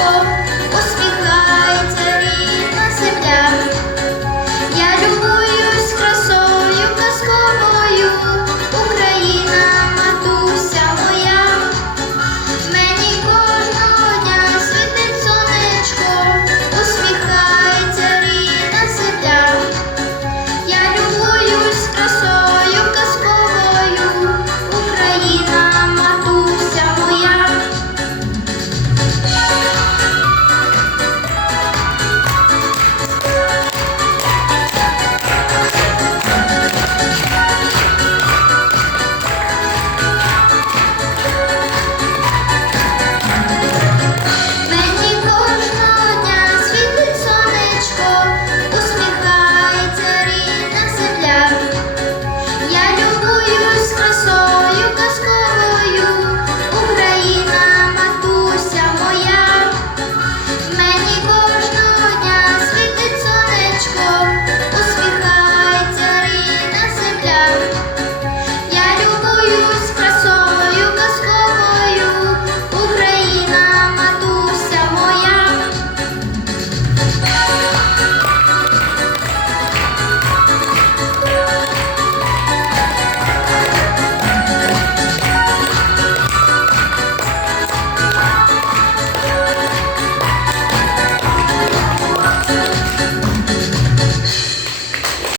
안녕.